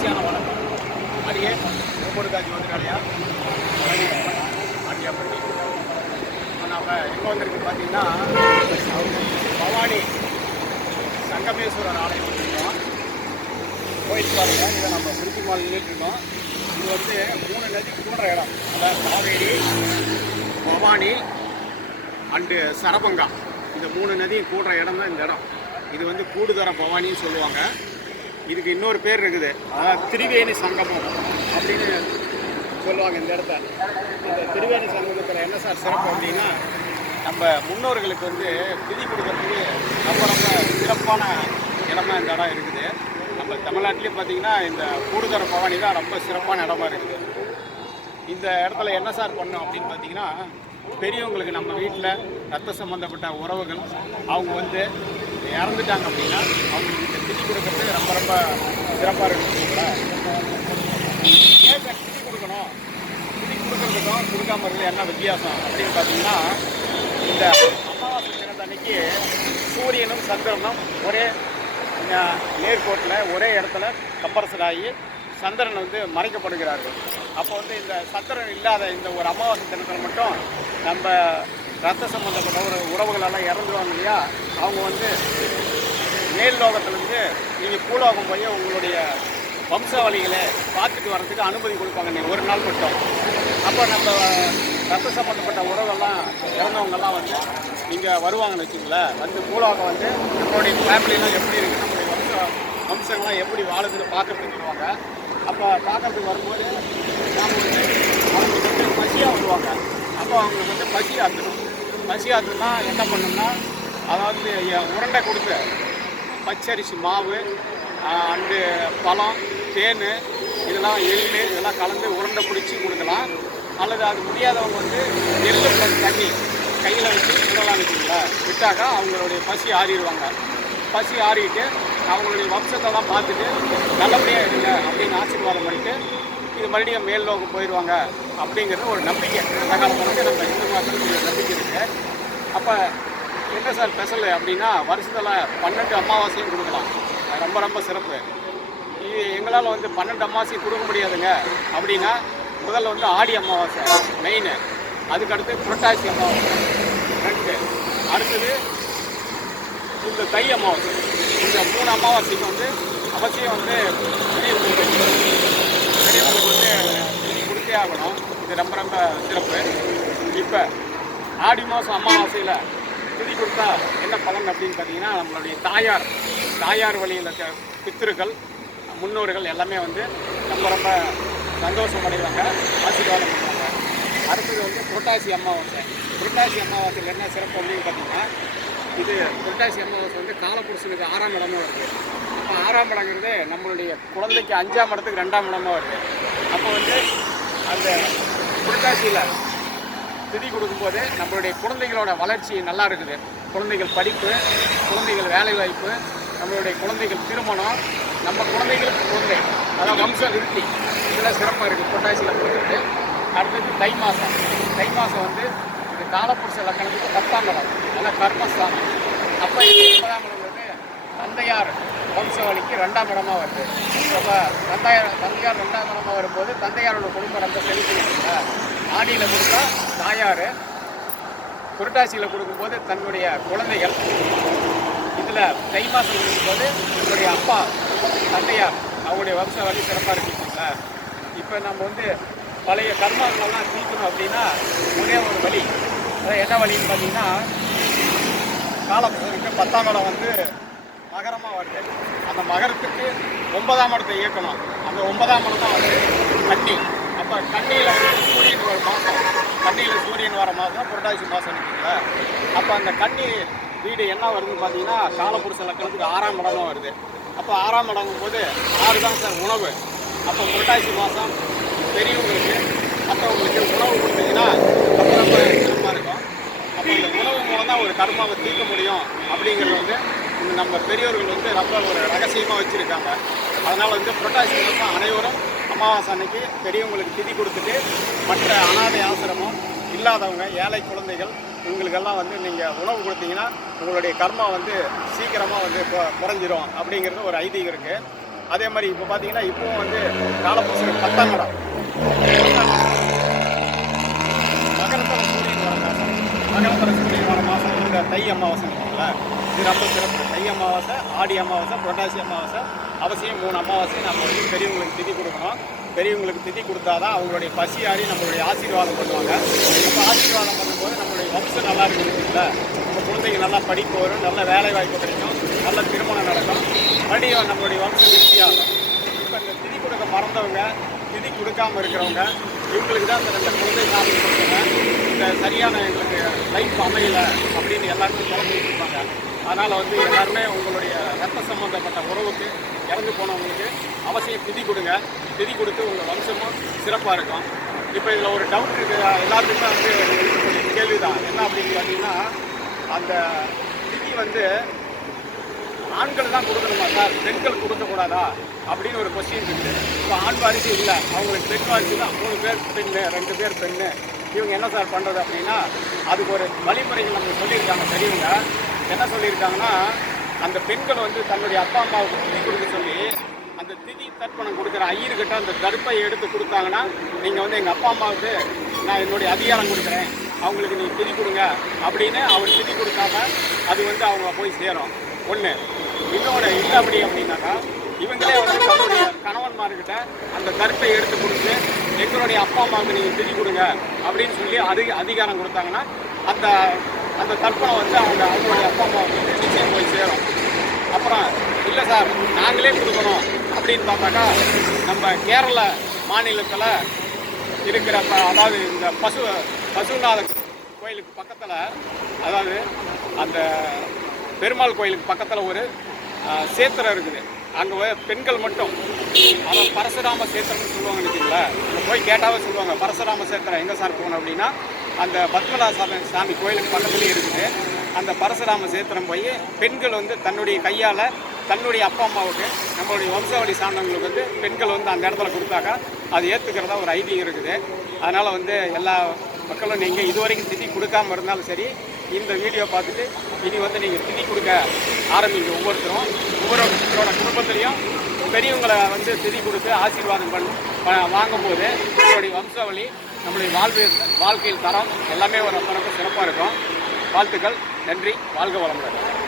மகிழ்ச்சியான வணக்கம் அடியே. ஒவ்வொரு காட்சி வந்துட்டாலையா ஆண்டியாப்பட்டி நம்ம எங்கே வந்திருக்கு பார்த்தீங்கன்னா பவானி சங்கமேஸ்வரர் ஆலயம் வந்திருக்கோம். போயிட்டு பாருங்க இதை நம்ம திருச்சி மால் இருக்கோம். இது வந்து மூணு நதி கூடுற இடம். அதாவது காவேரி பவானி அண்டு சரபங்கா. இந்த மூணு நதியும் கூடுற இடம் தான் இந்த இடம். இது வந்து கூடுதர பவானின்னு சொல்லுவாங்க. இதுக்கு இன்னொரு பேர் இருக்குது. அதாவது திரிவேணி சங்கமம் அப்படின்னு சொல்லுவாங்க இந்த இடத்த. இந்த திரிவேணி சங்கமத்தில் என்ன சார் சிறப்பு அப்படின்னா நம்ம முன்னோர்களுக்கு வந்து விதி கொடுக்கறதுக்கு ரொம்ப ரொம்ப சிறப்பான இடமா இந்த இடம் இருக்குது. நம்ம தமிழ்நாட்டிலே பார்த்தீங்கன்னா இந்த கூடுதர பவானி தான் ரொம்ப சிறப்பான இடமா இருக்குது. இந்த இடத்துல என்ன சார் பண்ணோம் அப்படின்னு பார்த்தீங்கன்னா பெரியவங்களுக்கு நம்ம வீட்டில் ரத்த சம்மந்தப்பட்ட உறவுகள் அவங்க வந்து இறந்துட்டாங்க அப்படின்னா அவங்களுக்கு இந்த திதி கொடுக்கறது ரொம்ப ரொம்ப சிறப்பாக இருக்குங்களா ஏன் சார் திதி கொடுக்கணும்? திதி கொடுக்கறதுக்கும் கொடுக்காம இருக்கிறது என்ன வித்தியாசம் அப்படின்னு பார்த்தீங்கன்னா இந்த அமாவாசை தினத்தன்னைக்கு சூரியனும் சந்திரனும் ஒரே நேர்கோட்டில் ஒரே இடத்துல கம்பரசர் ஆகி சந்திரன் வந்து மறைக்கப்படுகிறார்கள். அப்போ வந்து இந்த சந்திரன் இல்லாத இந்த ஒரு அமாவாசை தினத்தில் மட்டும் நம்ம ரத்த சம்மந்தப்பட்ட ஒரு உறவுகளெல்லாம் இறந்துருவாங்க இல்லையா? அவங்க வந்து மேல் லோகத்திலேருந்து நீங்கள் பூலோகம் போய் உங்களுடைய வம்சாவளிகளை பார்த்துட்டு வர்றதுக்கு அனுமதி கொடுப்பாங்க நீ ஒரு நாள் மட்டும். அப்போ நம்ம ரத்த சம்மந்தப்பட்ட உறவெல்லாம் இறந்தவங்கெல்லாம் வந்து இங்கே வருவாங்கன்னு வச்சுங்களேன் வந்து பூலோகம் வந்து நம்மளுடைய ஃபேமிலிலாம் எப்படி இருக்குது நம்மளுடைய வம்ச வம்சங்கள்லாம் எப்படி வாழுதுன்னு பார்க்கறதுக்கு வருவாங்க. அப்போ பார்க்கறதுக்கு வரும்போது நாம் வந்து அவங்களுக்கு வந்து பசியாக வருவாங்க. அப்போ அவங்களுக்கு வந்து பசி ஆற்றணும் பசி ஆற்றுனா என்ன பண்ணணும்னா அதாவது உருண்டை கொடுத்து பச்சரிசி மாவு அண்டு பழம் தேன் இதெல்லாம் எள்ளு இதெல்லாம் கலந்து உருண்டை பிடிச்சி கொடுக்கலாம். அல்லது அது முடியாதவங்க வந்து எள்ளு ப்ளஸ் தண்ணி கையில் வச்சு விடலாம் வச்சுங்களா விட்டாக்கா அவங்களுடைய பசி ஆறிடுவாங்க. பசி ஆறிட்டு அவங்களுடைய வம்சத்தெல்லாம் பார்த்துட்டு நல்லபடியாக இருங்க அப்படின்னு ஆசீர்வாதம் பண்ணிட்டு இது மறுபடியும் மேல் நோக்கம் போயிடுவாங்க அப்படிங்கிறது ஒரு நம்பிக்கை. அந்த காலத்தில் நம்ம இந்து மக்களுக்கு நம்பிக்கை இருக்குது அப்போ என்ன சார் ஸ்பெஷல் அப்படின்னா வருஷத்தில் பன்னெண்டு அமாவாசையும் கொடுக்கலாம். அது ரொம்ப ரொம்ப சிறப்பு. இது எங்களால் வந்து பன்னெண்டு அமாவாசையும் கொடுக்க முடியாதுங்க. அப்படின்னா முதல்ல வந்து ஆடி அமாவாசை மெயின் அதுக்கடுத்து புரட்டாசி அமாவாசை ரெண்டு. அடுத்தது இந்த தை அமாவாசை. இந்த மூணு அமாவாசைக்கு வந்து அவசியம் வந்து பெரியவங்களுக்கு பெரியவங்களுக்கு வந்து கொடுத்தே ஆகணும். இது ரொம்ப ரொம்ப சிறப்பு. இப்போ ஆடி மாதம் அமாவாசையில் திதி கொடுத்தா என்ன பலன் அப்படின்னு பார்த்தீங்கன்னா நம்மளுடைய தாயார் தாயார் வழியில் இருக்க பித்திருக்கள் முன்னோர்கள் எல்லாமே வந்து ரொம்ப ரொம்ப சந்தோஷம் அடைவாங்க ஆசீர்வாதம் பண்ணுவாங்க. அடுத்தது வந்து புரட்டாசி அமாவாசை. புரட்டாசி அமாவாசையில் என்ன சிறப்பு அப்படின்னு பார்த்தீங்கன்னா இது புரட்டாசி அமாவாசை வந்து காலப்புருஷனுக்கு ஆறாம் இடமும் வருது அப்போ ஆறாம் இடங்கிறது நம்மளுடைய குழந்தைக்கு அஞ்சாம் இடத்துக்கு ரெண்டாம் இடமா வருது. அப்போ வந்து அந்த புரட்டாசியில் திதி கொடுக்கும்போது நம்மளுடைய குழந்தைகளோட வளர்ச்சி நல்லா இருக்குது. குழந்தைகள் படிப்பு குழந்தைகள் வேலைவாய்ப்பு நம்மளுடைய குழந்தைகள் திருமணம் நம்ம குழந்தைகளுக்கு குழந்தை அதாவது வம்ச விருத்தி இதெல்லாம் சிறப்பாக இருக்குது பொட்டாசியில் கொடுக்குறது அடுத்தது தை மாதம் தை மாதம் வந்து இது காலப்புருஷ லக்கணத்துக்கு பத்தாம் இடம். ஆனால் கர்மஸ்தானம். அப்போ இது ஒன்பதாம் இடங்கிறது தந்தையார் வம்சவழிக்கு ரெண்டாம் இடமாக வருது. அப்போ தந்தையார் தந்தையார் ரெண்டாம் இடமாக வரும்போது தந்தையாரோட குடும்பம் ரொம்ப செழிப்பு ஆடியில் கொடுத்தா தாயார் புரட்டாசியில் கொடுக்கும்போது தன்னுடைய குழந்தைகள். இதில் தை மாதம் கொடுக்கும்போது என்னுடைய அப்பா தந்தையார் அவங்களுடைய வம்ச வழி சிறப்பாக இருக்குங்களா இப்போ நம்ம வந்து பழைய கர்மாக்களெல்லாம் தீர்க்கணும் அப்படின்னா ஒரே ஒரு வழி. அதாவது என்ன வழின்னு பார்த்தீங்கன்னா காலம் பத்தாம் இடம் வந்து மகரமாக வருது. அந்த மகரத்துக்கு ஒன்பதாம் இடத்தை இயக்கணும். அந்த ஒன்பதாம் இடம் தான் வந்து தண்ணி அப்போ கண்ணியில் வந்து சூரியன் ஒரு மாதம் கன்னியில் சூரியன் வர மாதம் புரட்டாசி மாதம் இருக்குங்களா அப்போ அந்த கண்ணி வீடு என்ன வருதுன்னு பார்த்தீங்கன்னா காலப்புருஷ லக்கணத்துக்கு ஆறாம் இடமும் வருது. அப்போ ஆறாம் இடங்கும் போது ஆறு தான் சார் உணவு. அப்போ புரட்டாசி மாதம் பெரியவங்களுக்கு மற்றவங்களுக்கு உணவு கொடுத்தீங்கன்னா ரொம்ப ரொம்ப சிறப்பாக இருக்கும். அப்போ இந்த உணவு மூலம் தான் ஒரு கர்மாவை தீர்க்க முடியும் அப்படிங்கிறது வந்து நம்ம பெரியோர்கள் வந்து ரொம்ப ஒரு ரகசியமாக வச்சுருக்காங்க. அதனால் வந்து புரட்டாசி மாதம் அனைவரும் அமாவாசை அன்னைக்கு பெரியவங்களுக்கு திதி கொடுத்துட்டு மற்ற அனாதை ஆசிரமம் இல்லாதவங்க ஏழை குழந்தைகள் இவங்களுக்கெல்லாம் வந்து நீங்கள் உணவு கொடுத்தீங்கன்னா உங்களுடைய கர்மா வந்து சீக்கிரமாக வந்து கொ- குறைஞ்சிரும் அப்படிங்கிறது ஒரு ஐதீகம் இருக்குது அதே மாதிரி இப்போ பார்த்தீங்கன்னா இப்போவும் வந்து காலப்பூசணி பத்தாங்கடம் மகரத்தர சூரியன் வர மாதம் மகரத்தல சூரியன் வர மாதம் இந்த தை அமாவாசை இருக்குல்ல இது ரொம்ப சிறப்பு. தை அமாவாசை ஆடி அமாவாசை புரட்டாசி அமாவாசை அவசியம் மூணு அமாவாசையும் நம்ம வந்து பெரியவங்களுக்கு திதி கொடுக்கணும். பெரியவங்களுக்கு திதி கொடுத்தாதான் அவங்களுடைய பசி ஆடி நம்மளுடைய ஆசீர்வாதம் பண்ணுவாங்க. இப்போ ஆசீர்வாதம் பண்ணும்போது நம்மளுடைய வம்சம் நல்லா இருக்குங்களா நம்ம குழந்தைங்க நல்லா படிப்பு வரும் நல்ல வேலை வாய்ப்பு கிடைக்கும் நல்ல திருமணம் நடக்கும். மறுபடியும் நம்மளுடைய வம்சம் விருத்தியாகும் இப்போ இந்த திதி கொடுக்க மறந்தவங்க திதி கொடுக்காம இருக்கிறவங்க இவங்களுக்கு தான் இந்த ரெண்டு குழந்தை சாமி கொடுக்குங்க இந்த சரியான எங்களுக்கு லைஃப் அமையலை அப்படின்னு எல்லாருமே குழந்தைட்டு இருப்பாங்க அதனால் வந்து எல்லாருமே உங்களுடைய ரத்த சம்பந்தப்பட்ட உறவுக்கு இறந்து போனவங்களுக்கு அவசியம் திதி கொடுங்க. திதி கொடுத்து உங்கள் வம்சமும் சிறப்பாக இருக்கும். இப்போ இதில் ஒரு டவுட் இருக்குது எல்லாத்துக்குமே வந்து கேள்விதான். கேள்வி தான் என்ன அப்படின்னு பார்த்தீங்கன்னா அந்த திதி வந்து ஆண்கள் தான் கொடுக்கணுமா சார்? பெண்கள் கொடுக்கக்கூடாதா? அப்படின்னு ஒரு கொஸ்டின் இருக்குது இப்போ ஆண் வாரிசு இல்லை. அவங்களுக்கு பெண் வாரிசு தான் மூணு பேர் பெண்ணு ரெண்டு பேர் பெண்ணு. இவங்க என்ன சார் பண்ணுறது அப்படின்னா அதுக்கு ஒரு வழிமுறைகள் நமக்கு சொல்லியிருக்காங்க. பெரியவங்க என்ன சொல்லியிருக்காங்கன்னா அந்த பெண்கள் வந்து தன்னுடைய அப்பா அம்மாவுக்கு திதி கொடுக்க சொல்லி அந்த திதி தர்ப்பணம் கொடுக்குற ஐயர்கிட்ட அந்த கருப்பை எடுத்து கொடுத்தாங்கன்னா நீங்கள் வந்து எங்கள் அப்பா அம்மாவுக்கு நான் என்னுடைய அதிகாரம் கொடுக்குறேன். அவங்களுக்கு நீங்கள் திதி கொடுங்க அப்படின்னு அவர் திதி கொடுக்காம அது வந்து அவங்க போய் சேரும். ஒன்று இன்னொன்று இல்லை அப்படி அப்படின்னாக்கா இவங்களே வந்து தன்னுடைய கணவன்மார்கிட்ட அந்த கருப்பை எடுத்து கொடுத்து எங்களுடைய அப்பா அம்மாவுக்கு நீங்கள் திதி கொடுங்க அப்படின்னு சொல்லி அதிக அதிகாரம் கொடுத்தாங்கன்னா அந்த அந்த தர்ப்பணம் வந்து அவங்க அவங்களுடைய அப்பா அம்மாவுக்கு வந்து நிச்சயம் போய் சேரும். அப்புறம் இல்லை சார் நாங்களே கொடுக்கணும். அப்படின்னு பார்த்தாக்கா நம்ம கேரள மாநிலத்தில் இருக்கிற ப- அதாவது இந்த பசு பசுநாத கோயிலுக்கு பக்கத்தில் அதாவது அந்த பெருமாள் கோயிலுக்கு பக்கத்தில் ஒரு சேத்திரம் இருக்குது. அங்கே பெண்கள் மட்டும். அதை பரசுராம சேத்திரம்னு சொல்லுவாங்க நினைக்கிறீங்களா? போய் கேட்டாவே சொல்லுவாங்க பரசுராம சேத்திரம் எங்கே சார் போகணும்? அப்படின்னா அந்த பத்மநாத சாமி கோயிலுக்கு பக்கத்துலேயே இருக்குது. அந்த பரசுராம சேத்திரம் போய் பெண்கள் வந்து தன்னுடைய கையால் தன்னுடைய அப்பா அம்மாவுக்கு நம்மளுடைய வம்சாவளி சார்ந்தவங்களுக்கு வந்து பெண்கள் வந்து அந்த இடத்துல கொடுத்தாக்கா அது ஏற்றுக்கிறதா ஒரு ஐடியம் இருக்குது. அதனால் வந்து எல்லா மக்களும் நீங்கள் இதுவரைக்கும் திதி கொடுக்காம இருந்தாலும் சரி இந்த வீடியோ பார்த்துட்டு இனி வந்து நீங்கள் திதி கொடுக்க ஆரம்பிங்க ஒவ்வொருத்தரும். ஒவ்வொருத்தரோட குடும்பத்துலேயும் பெரியவங்களை வந்து திதி கொடுத்து ஆசீர்வாதம் பண்ண வாங்கும்போது நம்மளுடைய வம்சாவளி நம்மளுடைய வாழ்வு வாழ்க்கையில் தரம் எல்லாமே ஒரு அப்பனுக்கு சிறப்பாக இருக்கும். வாழ்த்துக்கள். நன்றி. வாழ்க வளமுடன்.